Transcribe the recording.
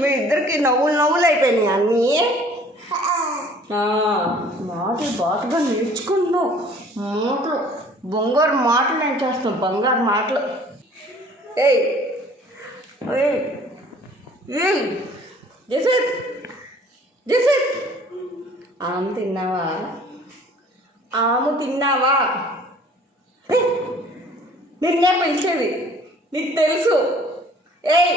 మీ ఇద్దరికి నవ్వులు అయిపోయినాయి అన్నీ. మాటలు బాగా నేర్చుకుంటున్నావు. మాటలు బంగారు మాటలు నేను చేస్తాను. బంగారు మాటలు. ఏయ్ ఏయ్ ఏయ్ జసత్ జసత్ ఆమె తిన్నావా? ఆమె తిన్నావా? నిన్నే పిలిచేది నీకు తెలుసు. ఏయ్